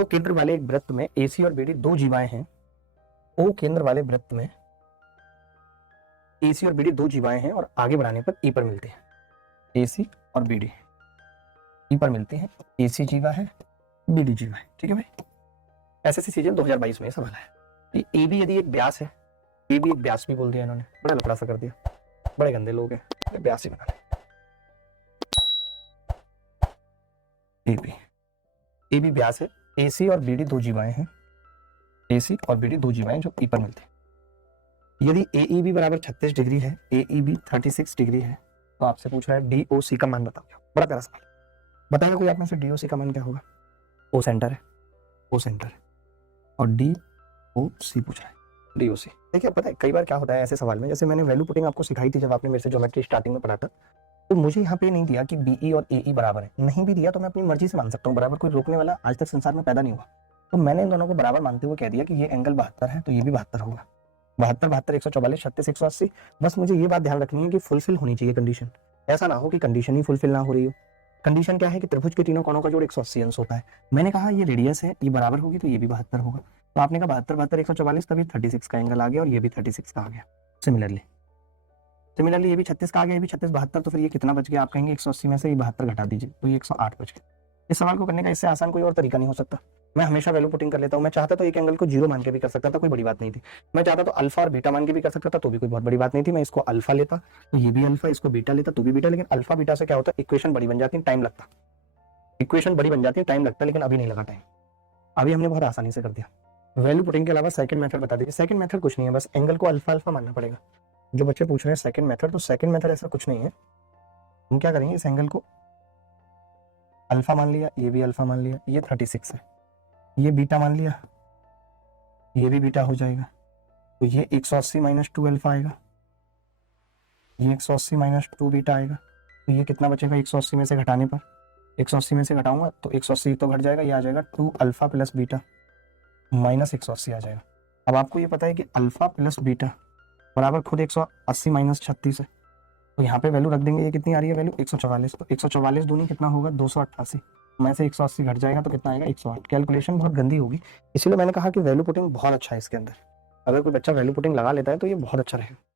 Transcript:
ओ केंद्र वाले एक वृत्त में AC और BD दो जीवाएं हैं। ओ केंद्र वाले वृत्त में AC और BD दो जीवाएं हैं और आगे बढ़ाने पर E पर मिलते हैं। AC और BD E पर मिलते हैं। AC जीवा है, BD जीवा है। ठीक है भाई, SSC सीजन 2022 में ये सवाल है। AB यदि एक व्यास है, AB एक व्यास भी बोल दिया इन्होंने, बड़ा लफड़ा सा कर दिया, बड़े गंदे लोग हैं, व्यास ही बना AB व्यास है, AC और BD दो जीवाएं हैं। AC और BD दो जीवाएं जो E पर मिलते हैं। यदि AEB बराबर 36 डिग्री है, AEB 36 डिग्री है, तो आपसे पूछ रहा है DOC का मान बताओ। बड़ा प्यारा सवाल बताएगा कोई आप में से, DOC का मान क्या होगा? O सेंटर है, O सेंटर है और DOC पूछ रहा है, DOC। देखिए पता है कई बार क्या होता है ऐसे सवाल में, जैसे मैंने वैल्यू पुटिंग आपको सिखाई थी जब आपने मेरे से ज्योमेट्री स्टार्टिंग में पढ़ा था, तो मुझे यहाँ पे नहीं दिया कि BE और AE बराबर है, नहीं भी दिया तो मैं अपनी मर्जी से मान सकता हूँ बराबर, कोई रोकने वाला आज तक संसार में पैदा नहीं हुआ। तो मैंने इन दोनों को बराबर मानते हुए कह दिया कि ये एंगल 72 है तो ये भी 72 होगा। 72 72 144 36 180। बस मुझे ये बात ध्यान रखनी है कि फुलफिल होनी चाहिए कंडीशन, ऐसा ना हो कि कंडीशन ही फुलफिल ना हो रही हो। कंडीशन क्या है कि त्रिभुज के तीनों कोणों का जोड़ 180 अंश होता है। मैंने कहा ये रेडियस है, ये बराबर होगी तो ये भी 72 होगा। तो आपने कहा 72 72 144, तभी 36 का एंगल आ गया और ये भी 36 का आ गया। सिमिलरली ये भी 36 का आ गया, ये भी 36 72, तो फिर ये कितना बच गया? आप कहेंगे 180 में से ये 72 घटा दीजिए तो ये 108 बच गया। इस सवाल को करने का इससे आसान कोई और तरीका नहीं हो सकता। मैं हमेशा वैल्यू पुटिंग कर लेता हूँ। मैं चाहता तो एक एंगल को 0 मान के भी कर सकता था, कोई बड़ी बात नहीं थी। मैं चाहता तो अल्फा और बीटा मान के भी कर सकता था, तो भी कोई बहुत बड़ी बात नहीं थी। मैं इसको अल्फा लेता तो ये भी अल्फा, इसको बीटा लेता तो भी बीटा, लेकिन अल्फा बीटा से क्या होता है, इक्वेशन बड़ी बन जाती है, टाइम लगता। इक्वेशन बड़ी बन जाती है, टाइम लगता है, लेकिन अभी नहीं लगा टाइम, अभी हमने बहुत आसानी से कर दिया। वैल्यू पुटिंग के अलावा सेकंड मेथड बता दीजिए। सेकंड मेथड कुछ नहीं है, बस एंगल को अल्फा अल्फा मानना पड़ेगा। जो बच्चे पूछ रहे हैं सेकंड मेथड, तो सेकंड मेथड ऐसा कुछ नहीं है। हम क्या करेंगे, इस एंगल को अल्फा मान लिया, ये भी अल्फा मान लिया, ये 36 है, ये बीटा मान लिया, ये भी बीटा हो जाएगा, तो ये 180 माइनस 2 अल्फा आएगा, ये 180 माइनस 2 बीटा आएगा। तो ये कितना बचेगा 180 में से घटाने पर? 180 में से घटाऊंगा तो 180 तो घट जाएगा, ये आ जाएगा 2 अल्फा प्लस बीटा माइनस 180 आ जाएगा। अब आपको ये पता है कि अल्फा प्लस बीटा बराबर खुद 180 माइनस 36 है, तो यहाँ पे वैल्यू रख देंगे। ये कितनी आ रही है वैल्यू? 144। तो 144 दूनी कितना होगा? 288 में से 180 घट जाएगा तो कितना आएगा? 108। कैलकुलेशन बहुत गंदी होगी, इसीलिए मैंने कहा कि वैल्यू पुटिंग बहुत अच्छा है इसके अंदर। अगर कोई बच्चा वैल्यू पुटिंग लगा लेता है तो ये बहुत अच्छा रहेगा।